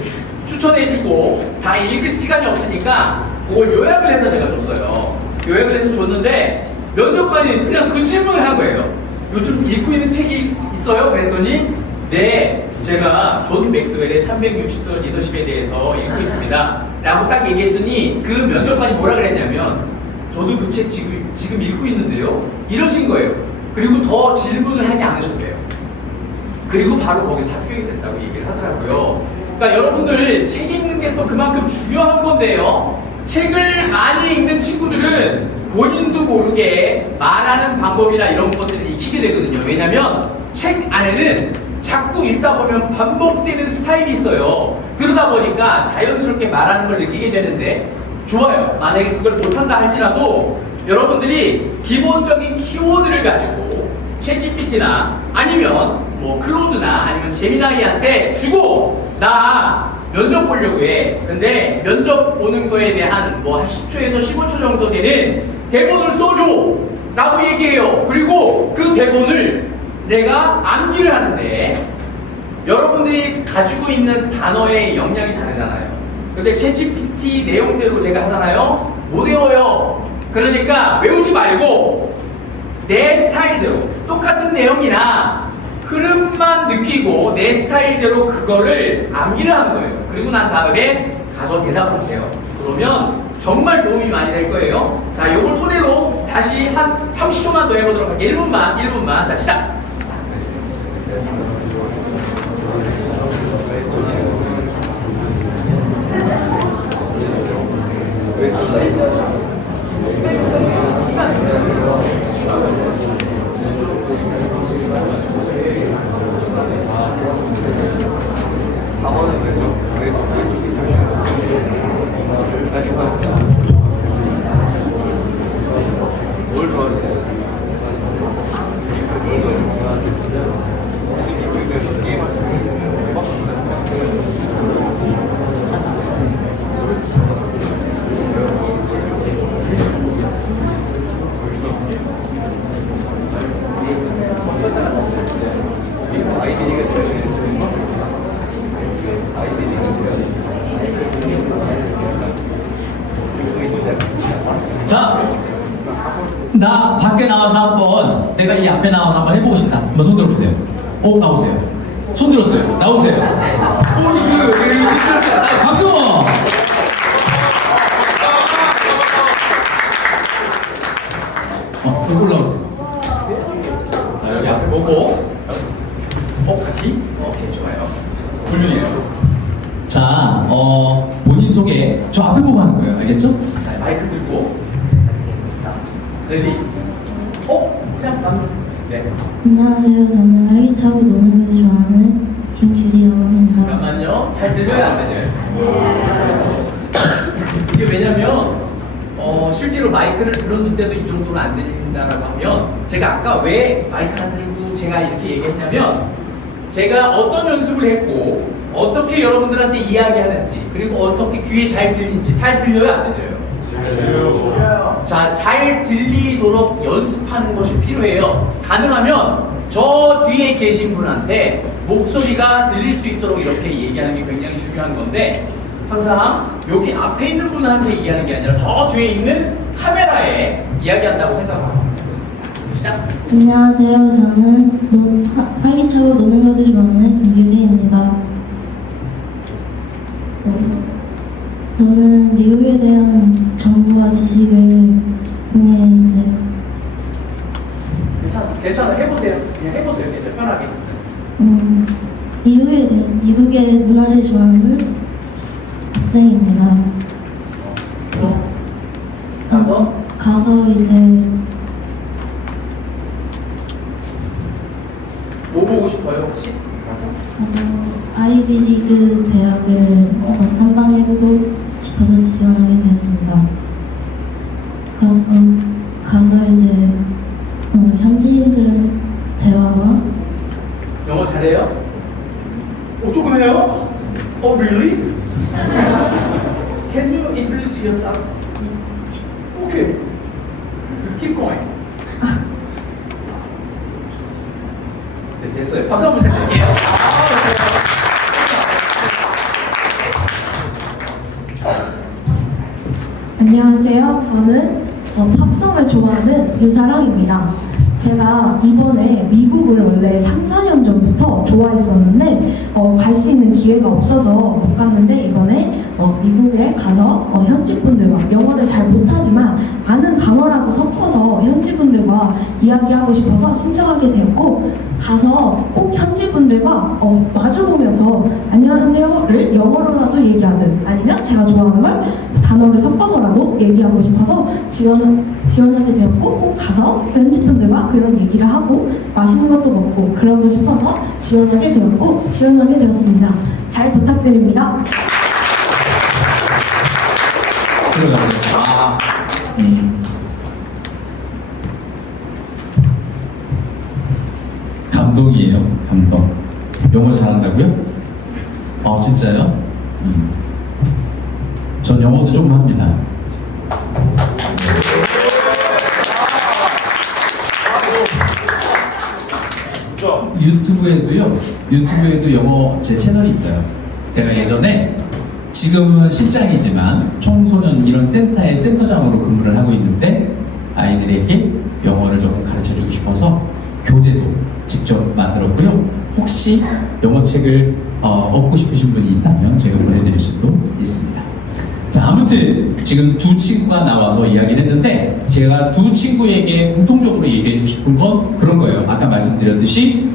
추천해주고, 다 읽을 시간이 없으니까 그걸 요약을 해서 제가 줬어요. 요약을 해서 줬는데 면접관이 그냥 그 질문을 한 거예요. 요즘 읽고 있는 책이 있어요? 그랬더니 네, 제가 존 맥스웰의 360도 리더십에 대해서 읽고 있습니다 라고 딱 얘기했더니 그 면접관이 뭐라 그랬냐면, 저도 그 책 지금 읽고 있는데요, 이러신 거예요. 그리고 더 질문을 하지 않으셨대요. 그리고 바로 거기서 합격이 됐다고 얘기를 하더라고요. 그러니까 여러분들 책 읽는 게 또 그만큼 중요한 건데요, 책을 많이 읽는 친구들은 본인도 모르게 말하는 방법이나 이런 것들을 익히게 되거든요. 왜냐면 책 안에는 자꾸 읽다 보면 반복되는 스타일이 있어요. 그러다 보니까 자연스럽게 말하는 걸 느끼게 되는데, 좋아요. 만약에 그걸 못한다 할지라도 여러분들이 기본적인 키워드를 가지고 챗GPT나 아니면 뭐 클로드나 아니면 제미나이한테 주고, 나 면접 보려고 해. 근데 면접 보는 거에 대한 뭐 10초에서 15초 정도 되는 대본을 써줘 라고 얘기해요. 그리고 그 대본을 내가 암기를 하는데, 여러분들이 가지고 있는 단어의 역량이 다르잖아요. 근데 챗GPT 내용대로 제가 하잖아요. 못 외워요. 그러니까 외우지 말고 내 스타일대로 똑같은 내용이나 흐름만 느끼고 내 스타일대로 그거를 암기를 하는 거예요. 그리고 난 다음에 가서 대답을 하세요. 그러면 정말 도움이 많이 될 거예요. 자, 요걸 토대로 다시 한 30초만 더 해보도록 할게요. 1분만. 자, 시작! 뭘 좋아하세요? 자, 나 밖에 나와서 한번 내가 이 앞에 나와서 한번 해보고 싶다. 한번 손 들어보세요. 나오세요. 손 들었어요. 나오세요. 박수! 여기 올라오세요. 자, 여기 앞에 보고. 같이? 오케이, 좋아요. 훌륭해요. 자, 본인 소개 저 앞에 보고 하는 거예요. 알겠죠? 자, 마이크 들고. 자, 레디. 그냥 남. 네. 안녕하세요. 저는 활기차고 노는 것을 좋아하는 김규리라고 합니다. 잠깐만요. 잘 들려요, 안 들려요? 이게 왜냐면 실제로 마이크를 들었는데도 이 정도는 안 들린다라고 하면 제가 아까 왜 마이크 안 들고 제가 이렇게 얘기했냐면 제가 어떤 연습을 했고 어떻게 여러분들한테 이야기하는지 그리고 어떻게 귀에 잘 들리는지 잘 들려요, 안 들려요? 자, 잘 들리도록 연습하는 것이 필요해요. 가능하면 저 뒤에 계신 분한테 목소리가 들릴 수 있도록 이렇게 얘기하는 게 굉장히 중요한 건데 항상 여기 앞에 있는 분한테 얘기하는 게 아니라 저 뒤에 있는 카메라에 이야기한다고 생각하고 시작! 안녕하세요. 저는 활기차고 노는 것을 좋아하는 김규리입니다. 저는 미국에 대한 정보와 지식을 통해 이제 괜찮아. 해보세요. 그냥 해보세요. 그냥 편하게. 미국의 문화를 좋아하는 학생입니다. 가서 이제 뭐 보고 싶어요, 혹시? 가서 아이비리그 대학을 한번 탐방해보고 싶어서 지원하게 되었습니다. 가서 이제 현지인들의 대화와 영어 잘해요? 조금 해요? Really? Can you introduce yourself? Okay. Keep going. 네, 됐어요. 박수 한번 부탁드릴게요. 안녕하세요. 저는 팝송을 좋아하는 유사랑입니다. 제가 이번에 미국을 원래 3, 4년 전부터 좋아했었는데 갈 수 있는 기회가 없어서 못 갔는데 이번에 미국에 가서 현지 분들과 영어를 잘 못하지만 아는 단어라도 섞어서 현지 분들과 이야기하고 싶어서 신청하게 되었고 가서 꼭 현지 분들과 마주보면서 안녕하세요를 영어로라도 얘기하든 아니면 제가 좋아하는 걸 단어를 섞어서라도 얘기하고 싶어서 지원하게 되었고 꼭 가서 현지 분들과 그런 얘기를 하고 맛있는 것도 먹고 그러고 싶어서 지원하게 되었습니다. 잘 부탁드립니다. 들어가세요. 감동이에요. 감동. 영어 잘한다고요? 진짜요? 전 영어도 조금 합니다. 유튜브에도 영어 제 채널이 있어요. 제가 예전에 지금은 실장이지만 청소년 이런 센터의 센터장으로 근무를 하고 있는데 아이들에게 영어를 조금 가르쳐 주고 싶어서 교재도 직접 만들었고요. 혹시 영어책을 얻고 싶으신 분이 있다면 제가 보내드릴 수도 있습니다. 자, 아무튼 지금 두 친구가 나와서 이야기를 했는데 제가 두 친구에게 공통적으로 얘기해 주고 싶은 건 그런 거예요. 아까 말씀드렸듯이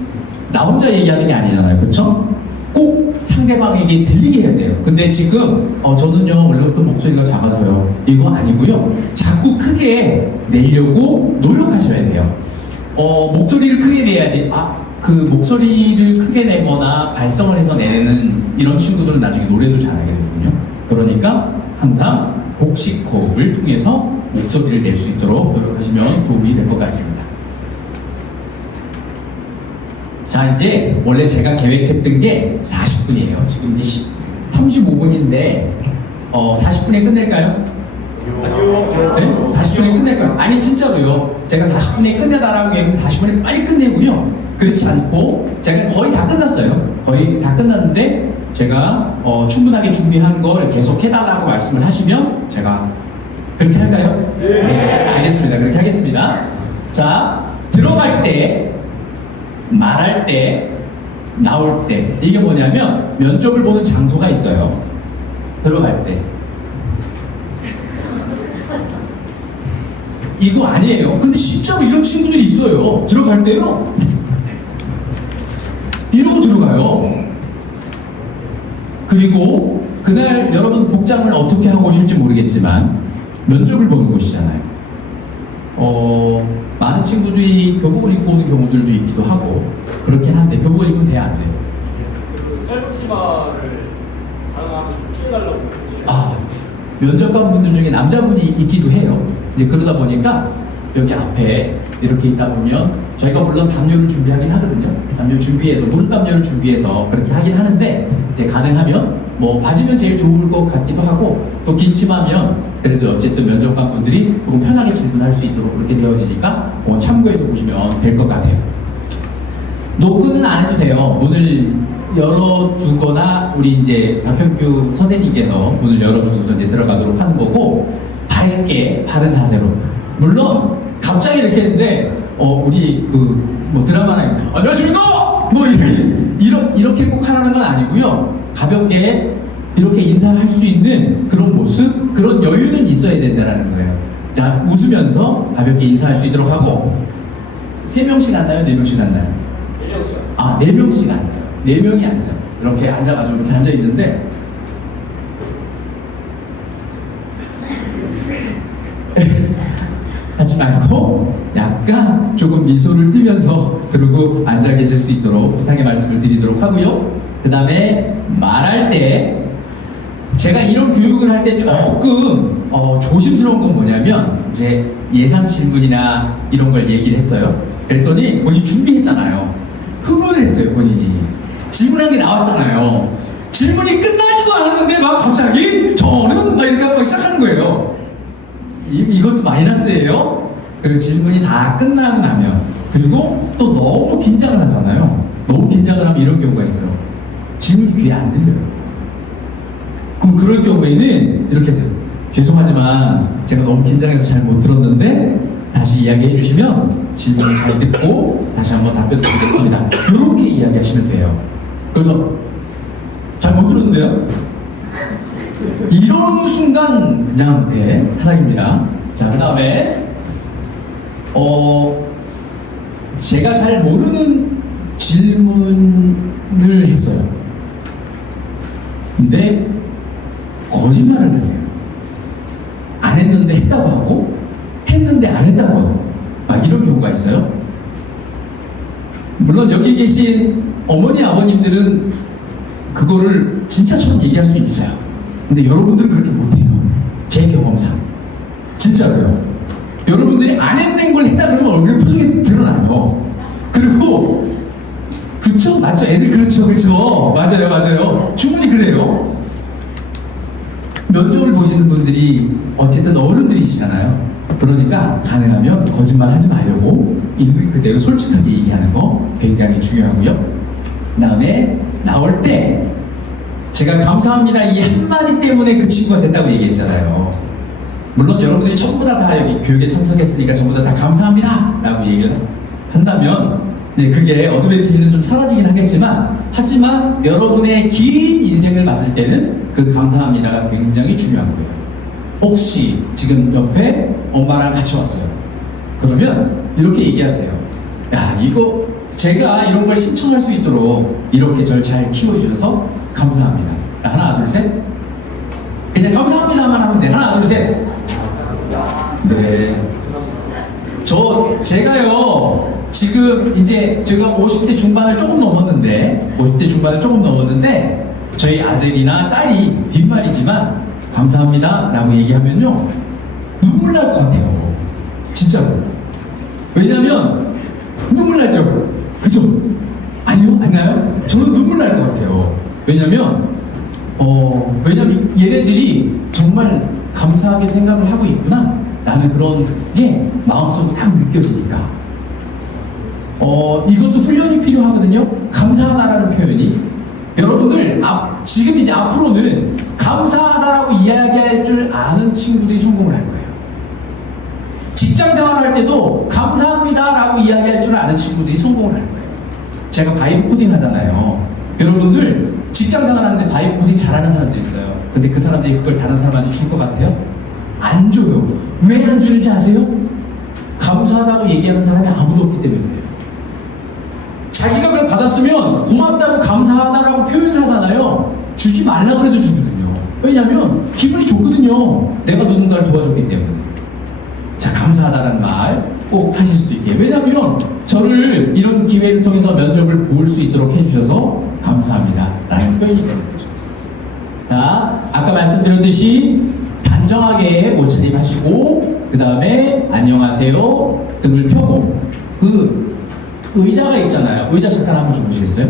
나 혼자 얘기하는 게 아니잖아요. 그렇죠? 꼭 상대방에게 들리게 해야 돼요. 근데 지금 저는요 원래 또 목소리가 작아서요 이거 아니고요. 자꾸 크게 내려고 노력하셔야 돼요. 목소리를 크게 내야지. 그 목소리를 크게 내거나 발성을 해서 내는 이런 친구들은 나중에 노래도 잘하게 되거든요. 그러니까 항상 복식 호흡을 통해서 목소리를 낼 수 있도록 노력하시면 도움이 될 것 같습니다. 자, 이제 원래 제가 계획했던 게 40분이에요. 지금 이제 35분인데 40분에 끝낼까요? 네? 40분에 끝낼까요? 아니 진짜로요. 제가 40분에 끝내달라고 얘기하면 40분에 빨리 끝내고요. 그렇지 않고 제가 거의 다 끝났어요. 거의 다 끝났는데 제가 충분하게 준비한 걸 계속 해달라고 말씀을 하시면 제가 그렇게 할까요? 네, 알겠습니다. 그렇게 하겠습니다. 자, 들어갈 때 말할 때, 나올 때 이게 뭐냐면 면접을 보는 장소가 있어요. 들어갈 때 이거 아니에요. 근데 진짜로 이런 친구들이 있어요. 들어갈 때요 이러고 들어가요. 그리고 그날 여러분 복장을 어떻게 하고 오실지 모르겠지만 면접을 보는 곳이잖아요. 많은 친구들이 교복을 입고 오는 경우들도 있기도 하고 그렇긴 한데 교복을 입으면 돼야 안 돼요? 짧은 치마를 가능하면 좀 피해가려고 그러지. 면접관 분들 중에 남자분이 있기도 해요. 이제 그러다 보니까 여기 앞에 이렇게 있다 보면 저희가 물론 담요를 준비하긴 하거든요. 담요 준비해서 무릎 담요를 준비해서 그렇게 하긴 하는데 이제 가능하면 뭐 바지면 제일 좋을 것 같기도 하고 또 긴 치마면 그래도 어쨌든 면접관 분들이 조금 편하게 질문할 수 있도록 그렇게 되어지니까 참고해서 보시면 될 것 같아요. 노크는 안 해도 돼요. 문을 열어두거나 우리 이제 박현규 선생님께서 문을 열어주고서 이제 들어가도록 하는 거고 밝게 바른 자세로. 물론 갑자기 이렇게 했는데 우리 뭐 드라마나 안녕하십니까 뭐 이렇게 꼭 하라는 건 아니고요. 가볍게 이렇게 인사할 수 있는 그런 모습, 그런 여유는 있어야 된다는 거예요. 자, 웃으면서 가볍게 인사할 수 있도록 하고 3명씩 앉나요? 4명씩 앉나요? 4명씩. 4명씩 앉아요. 4명이 앉아요. 이렇게 앉아가지고 이렇게 앉아있는데 하지 말고 약간 조금 미소를 띠면서 그러고 앉아 계실 수 있도록 부탁의 말씀을 드리도록 하고요. 그 다음에 말할 때 제가 이런 교육을 할 때 조금 조심스러운 건 뭐냐면 이제 예상 질문이나 이런 걸 얘기를 했어요. 그랬더니 본인이 준비했잖아요. 흥분을 했어요. 본인이 질문한 게 나왔잖아요. 질문이 끝나지도 않았는데 막 갑자기 저는 막 이렇게 하고 시작하는 거예요. 이것도 마이너스예요. 그 질문이 다 끝나고 나면 그리고 또 너무 긴장을 하잖아요. 너무 긴장을 하면 이런 경우가 있어요. 질문이 귀에 안 들려요. 그럼 그럴 경우에는 이렇게 해서 죄송하지만 제가 너무 긴장해서 잘 못 들었는데 다시 이야기해 주시면 질문을 잘 듣고 다시 한번 답변 드리겠습니다. 이렇게 이야기하시면 돼요. 그래서 잘 못 들었는데요? 이런 순간 그냥 탈락입니다. 자, 그 다음에 제가 잘 모르는 질문을 했어요. 근데 거짓말을 해요. 안 했는데 했다고 하고 했는데 안 했다고 하고 이런 경우가 있어요. 물론 여기 계신 어머니 아버님들은 그거를 진짜처럼 얘기할 수 있어요. 근데 여러분들은 그렇게 못해요. 제 경험상 진짜로요. 여러분들이 안 했는 걸 했다 그러면 얼굴에 표정이 드러나요. 그리고 그쵸? 맞죠? 애들 그렇죠? 맞아요. 충분히 그래요. 면접을 보시는 분들이 어쨌든 어른들이시잖아요. 그러니까 가능하면 거짓말 하지 마려고 있는 그대로 솔직하게 얘기하는 거 굉장히 중요하고요. 그 다음에 나올 때 제가 감사합니다 이 한마디 때문에 그 친구가 된다고 얘기했잖아요. 물론 여러분들이 전부 다 여기 교육에 참석했으니까 전부 다 감사합니다 라고 얘기를 한다면 이제 그게 어드밴티지는 좀 사라지긴 하겠지만, 하지만 여러분의 긴 인생을 봤을 때는 그 감사합니다가 굉장히 중요한 거예요. 혹시 지금 옆에 엄마랑 같이 왔어요. 그러면 이렇게 얘기하세요. 야, 이거 제가 이런 걸 신청할 수 있도록 이렇게 절 잘 키워주셔서 감사합니다. 하나, 둘, 셋. 그냥 감사합니다만 하면 돼. 하나, 둘, 셋. 네. 제가요, 지금 이제 제가 50대 중반을 조금 넘었는데, 저희 아들이나 딸이 빈말이지만, 감사합니다 라고 얘기하면요, 눈물 날 것 같아요. 진짜로. 왜냐면, 눈물 나죠? 그죠? 아니요? 안 나요? 저는 눈물 날 것 같아요. 왜냐면 얘네들이 정말 감사하게 생각을 하고 있구나 라는 그런 게 마음속으로 딱 느껴지니까. 이것도 훈련이 필요하거든요. 감사하다라는 표현이. 여러분들 지금 이제 앞으로는 감사하다라고 이야기할 줄 아는 친구들이 성공을 할 거예요. 직장 생활할 때도 감사합니다라고 이야기할 줄 아는 친구들이 성공을 할 거예요. 제가 바이브 코딩 하잖아요. 여러분들 직장 생활하는데 바이브 코딩 잘하는 사람도 있어요. 근데 그 사람들이 그걸 다른 사람한테 줄 것 같아요? 안 줘요. 왜 안 주는지 아세요? 감사하다고 얘기하는 사람이 아무도 없기 때문이에요. 자기가 그걸 받았으면 고맙다고 감사하다라고 표현을 하잖아요. 주지 말라 그래도 주거든요. 왜냐면 기분이 좋거든요. 내가 누군가를 도와줬기 때문에. 자, 감사하다는 말 꼭 하실 수 있게. 왜냐면 저를 이런 기회를 통해서 면접을 볼 수 있도록 해주셔서 감사합니다 라는 표현이 되는 거죠. 자, 아까 말씀드렸듯이 단정하게 옷차림 하시고, 그 다음에 안녕하세요 등을 펴고, 그 의자가 있잖아요. 의자 잠깐 한번 좀 보시겠어요?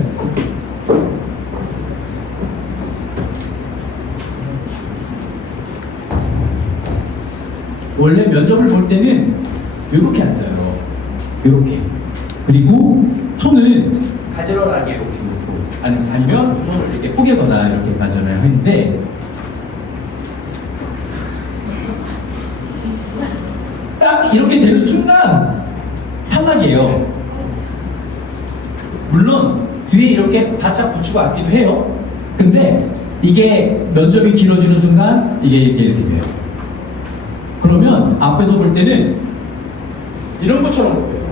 원래 면접을 볼 때는 이렇게 앉아요. 이렇게. 그리고 손을 가지런하게 이렇게 놓고, 아니면 두 손을 이렇게 포개거나 이렇게 관전을 하는데, 딱 이렇게 되는 순간 탈락이에요. 물론 뒤에 이렇게 바짝 붙이고 앉기도 해요. 근데 이게 면접이 길어지는 순간 이렇게 돼요. 그러면 앞에서 볼 때는 이런 것처럼 보여요.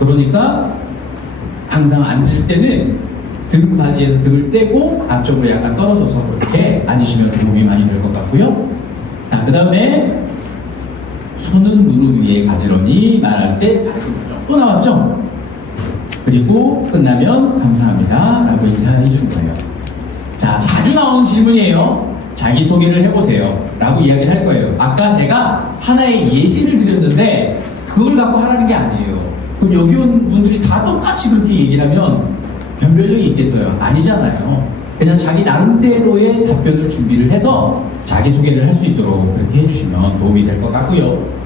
그러니까 항상 앉을 때는 등 바지에서 등을 떼고 앞쪽으로 약간 떨어져서 그렇게 앉으시면 도움이 많이 될 것 같고요. 자, 그 다음에 손은 무릎 위에 가지런히 말할 때 다리 좀 또 나왔죠? 그리고 끝나면 감사합니다 라고 인사해 주는 거예요. 자, 자주 나오는 질문이에요. 자기소개를 해보세요 라고 이야기를 할 거예요. 아까 제가 하나의 예시를 드렸는데 그걸 갖고 하라는 게 아니에요. 그럼 여기 온 분들이 다 똑같이 그렇게 얘기를 하면 변별력이 있겠어요? 아니잖아요. 그냥 자기 나름대로의 답변을 준비를 해서 자기소개를 할 수 있도록 그렇게 해주시면 도움이 될 것 같고요.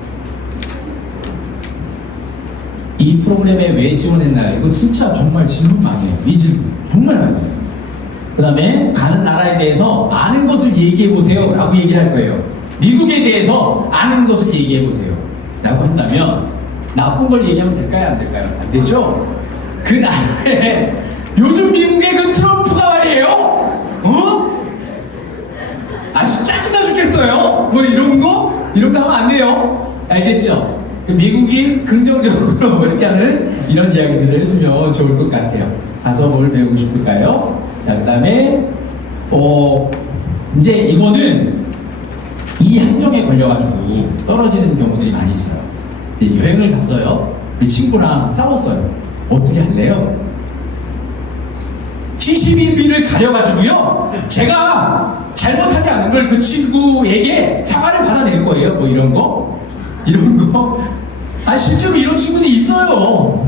이 프로그램에 왜 지원했나요? 이거 진짜 정말 질문 많이 해요. 이 질문 정말 많이 해요. 그 다음에 가는 나라에 대해서 아는 것을 얘기해보세요 라고 얘기를 할 거예요. 미국에 대해서 아는 것을 얘기해보세요 라고 한다면 나쁜 걸 얘기하면 될까요? 안 될까요? 안 되죠? 그 나라에 요즘 미국의 그 트럼프가 말이에요? 아주 짜증나 죽겠어요? 뭐 이런 거 하면 안 돼요. 알겠죠? 미국이 긍정적으로 이렇게 하는 이런 이야기들을 해주면 좋을 것 같아요. 가서 뭘 배우고 싶을까요? 자, 그 다음에 이제 이거는 이 함정에 걸려가지고 떨어지는 경우들이 많이 있어요. 이제 여행을 갔어요. 그 친구랑 싸웠어요. 어떻게 할래요? CCTV를 가려가지고요, 제가 잘못하지 않은 걸 그 친구에게 사과를 받아낼 거예요. 뭐 이런 거? 실제로 이런 친구들이 있어요.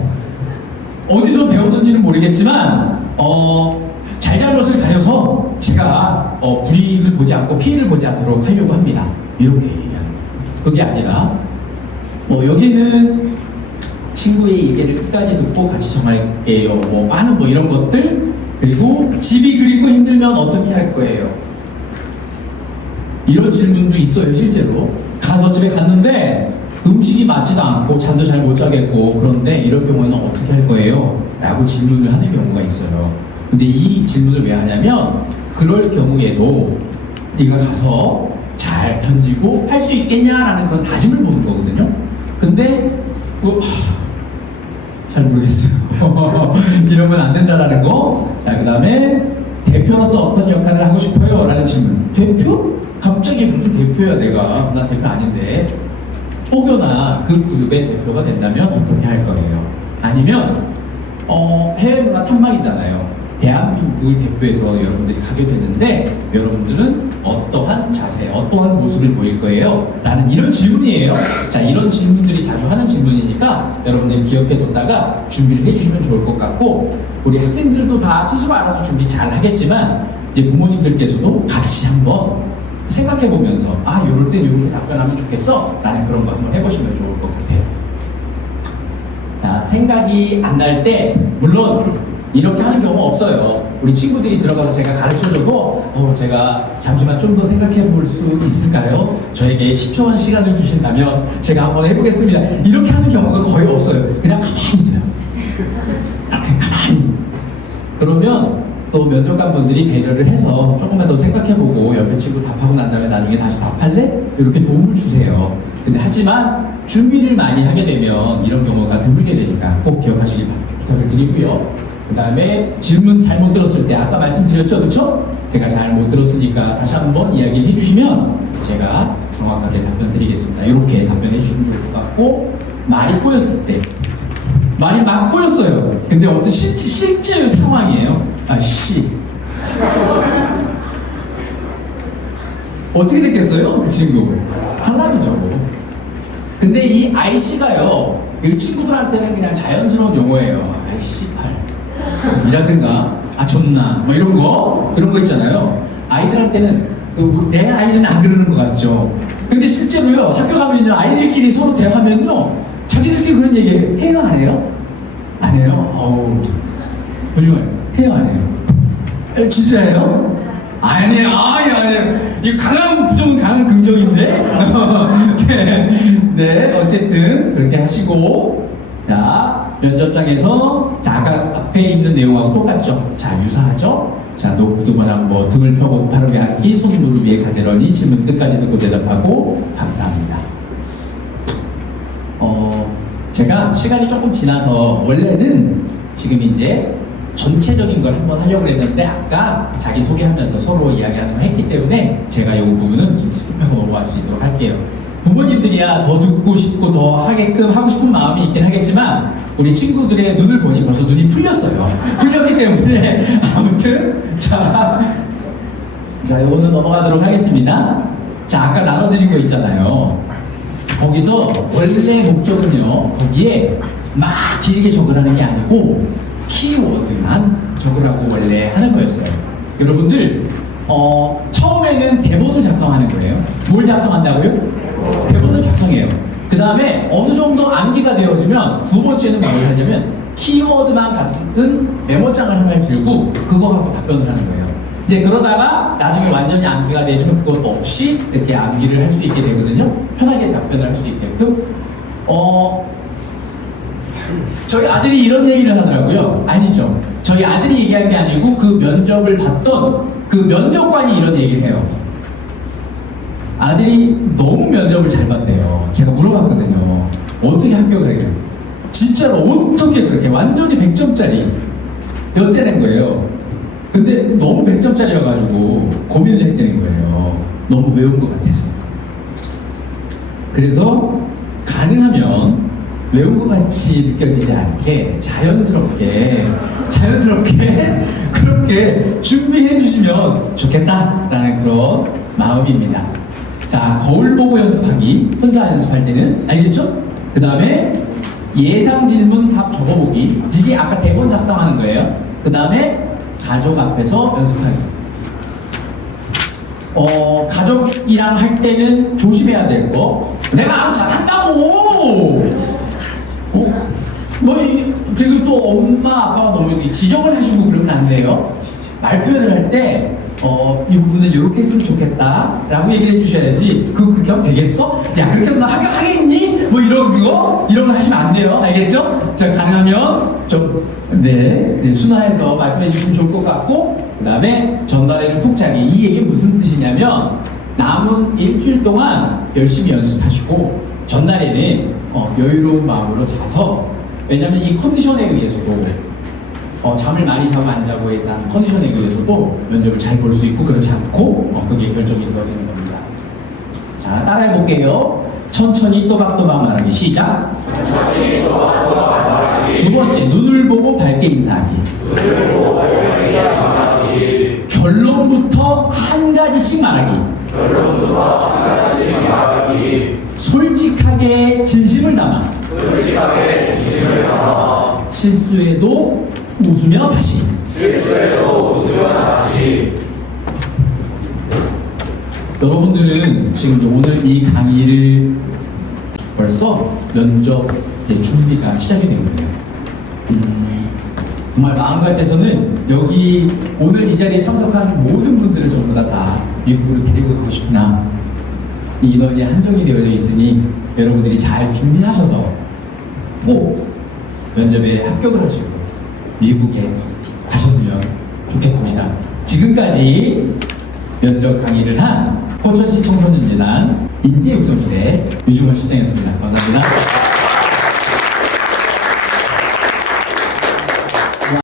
어디서 배웠는지는 모르겠지만 잘잘못을 가려서 제가 불이익을 보지 않고 피해를 보지 않도록 하려고 합니다. 이렇게 얘기하는 거예요. 그게 아니라 여기는 친구의 얘기를 끝까지 듣고 같이 정할게요. 많은 이런 것들 그리고 집이 그립고 힘들면 어떻게 할 거예요? 이런 질문도 있어요, 실제로. 가서 집에 갔는데 음식이 맞지도 않고 잠도 잘 못 자겠고 그런데 이런 경우에는 어떻게 할 거예요? 라고 질문을 하는 경우가 있어요. 근데 이 질문을 왜 하냐면 그럴 경우에도 네가 가서 잘 견디고 할 수 있겠냐라는 그런 다짐을 보는 거거든요. 근데 잘 모르겠어요. 이러면 안 된다라는 거. 자, 그 다음에 대표로서 어떤 역할을 하고 싶어요? 라는 질문. 대표? 갑자기 무슨 대표야 내가. 나 대표 아닌데. 혹여나 그 그룹의 대표가 된다면 어떻게 할 거예요? 아니면 해외 문화 탐방이잖아요. 대한민국을 대표해서 여러분들이 가게 되는데 여러분들은 어떠한 자세, 어떠한 모습을 보일 거예요? 라는 이런 질문이에요. 자, 이런 질문들이 자주 하는 질문이니까 여러분들이 기억해 뒀다가 준비를 해주시면 좋을 것 같고 우리 학생들도 다 스스로 알아서 준비 잘 하겠지만 이제 부모님들께서도 같이 한번 생각해 보면서 요럴 땐 이렇게 답변하면 좋겠어? 라는 그런 것을 해보시면 좋을 것 같아요. 자, 생각이 안 날 때 물론 이렇게 하는 경우 없어요. 우리 친구들이 들어가서 제가 가르쳐줘도 제가 잠시만 좀 더 생각해 볼 수 있을까요? 저에게 10초만 시간을 주신다면 제가 한번 해보겠습니다. 이렇게 하는 경우가 거의 없어요. 그냥 가만히 있어요. 그냥 가만히. 그러면 또 면접관분들이 배려를 해서 조금만 더 생각해보고 옆에 친구 답하고 난 다음에 나중에 다시 답할래? 이렇게 도움을 주세요. 근데 하지만 준비를 많이 하게 되면 이런 경우가 드물게 되니까 꼭 기억하시길 부탁을 드리고요. 그 다음에 질문 잘못 들었을 때 아까 말씀드렸죠, 그쵸? 제가 잘 못 들었으니까 다시 한번 이야기를 해주시면 제가 정확하게 답변 드리겠습니다. 이렇게 답변해 주시면 좋을 것 같고 말이 꼬였을 때 말이 막 꼬였어요. 근데 어떤 실제 상황이에요. 어떻게 됐겠어요? 그 친구 한남이죠 뭐. 근데 이 IC가요 이 친구들한테는 그냥 자연스러운 용어예요. 씨발 이라든가 존나 뭐 이런 거 있잖아요. 아이들한테는 내 아이는 안 그러는 것 같죠. 근데 실제로요 학교 가면요 아이들끼리 서로 대화하면요 자기들끼리 그런 얘기 해요 안 해요? 안 해요? 훌륭해요. 해요 안 해요? 진짜예요? 아니에요. 아니에요. 이 강한 부정은 강한 긍정인데. 네, 어쨌든 그렇게 하시고 자 면접장에서 자 아까 앞에 있는 내용하고 똑같죠. 자 유사하죠. 자 노구두번한 뭐 등을 펴고 바르게 앉기 손 무릎 위에 가지런히 질문 끝까지 듣고 대답하고 감사합니다. 제가 시간이 조금 지나서 원래는 지금 이제 전체적인 걸 한번 하려고 했는데 아까 자기소개하면서 서로 이야기하는 거 했기 때문에 제가 이 부분은 좀 스킵하고 넘어갈 수 있도록 할게요. 부모님들이야 더 듣고 싶고 더 하게끔 하고 싶은 마음이 있긴 하겠지만 우리 친구들의 눈을 보니 벌써 눈이 풀렸어요. 풀렸기 때문에 아무튼 자 이거는 넘어가도록 하겠습니다. 자 아까 나눠드린 거 있잖아요. 거기서 원래 목적은요 거기에 막 길게 적으라는 게 아니고 키워드만 적으라고 원래 하는 거였어요. 여러분들 처음에는 대본을 작성하는 거예요. 뭘 작성한다고요? 대본을 작성해요. 그 다음에 어느 정도 암기가 되어지면 두 번째는 뭘 하냐면 키워드만 갖는 메모장을 하나 들고 그거 갖고 답변을 하는 거예요. 이제 그러다가 나중에 완전히 암기가 되어지면 그것도 없이 이렇게 암기를 할 수 있게 되거든요. 편하게 답변을 할 수 있게끔. 저희 아들이 이런 얘기를 하더라고요. 아니죠. 저희 아들이 얘기한 게 아니고 그 면접을 봤던 그 면접관이 이런 얘기를 해요. 아들이 너무 면접을 잘 봤대요. 제가 물어봤거든요. 어떻게 합격을 했냐. 진짜로 어떻게 저렇게 완전히 100점짜리 몇 대 낸 거예요. 근데 너무 100점짜리라 가지고 고민을 했다는 거예요. 너무 외운 것 같아서. 그래서 가능하면 외운 것 같이 느껴지지 않게 자연스럽게 그렇게 준비해 주시면 좋겠다라는 그런 마음입니다. 자, 거울 보고 연습하기 혼자 연습할 때는 알겠죠? 그 다음에 예상 질문 답 적어보기 이게 아까 대본 작성하는 거예요. 그 다음에 가족 앞에서 연습하기. 가족이랑 할 때는 조심해야 될 거. 내가 알아서 잘한다고. 그리고 또 엄마 아빠가 너무 이렇게 지적을 하시고 그러면 안 돼요. 말 표현을 할 때 이 부분은 이렇게 했으면 좋겠다 라고 얘기를 해주셔야지. 그거 그렇게 하면 되겠어? 야 그렇게 해서 나 하겠니? 뭐 이런 거 하시면 안 돼요. 알겠죠? 자, 가능하면 좀 순화해서 말씀해 주시면 좋을 것 같고, 그 다음에 전달에는 푹 자기. 이 얘기 무슨 뜻이냐면 남은 일주일 동안 열심히 연습하시고 전날에는 여유로운 마음으로 자서, 왜냐면 이 컨디션에 의해서도 잠을 많이 자고 안 자고에 대한 컨디션에 의해서도 면접을 잘 볼 수 있고 그렇지 않고 그게 결정이 되어지는 겁니다. 자, 따라해 볼게요. 천천히 또박또박 말하기. 시작. 두 번째, 눈을 보고 밝게 인사하기. 결론부터 한 가지씩 말하기. 솔직하게 진심을 담아. 실수에도 웃으며 다시. 여러분들은 지금 오늘 이 강의를 벌써 면접 준비가 시작이 된 거예요. 정말 마음 같아서는 여기 오늘 이 자리에 참석한 모든 분들을 전부 다 미국으로 데리고 가고 싶구나. 이 인원이 한정이 되어져 있으니 여러분들이 잘 준비하셔서 꼭 면접에 합격을 하시고 미국에 가셨으면 좋겠습니다. 지금까지 면접 강의를 한 포천시 청소년재단 인재육성기대 유중원 실장이었습니다. 감사합니다.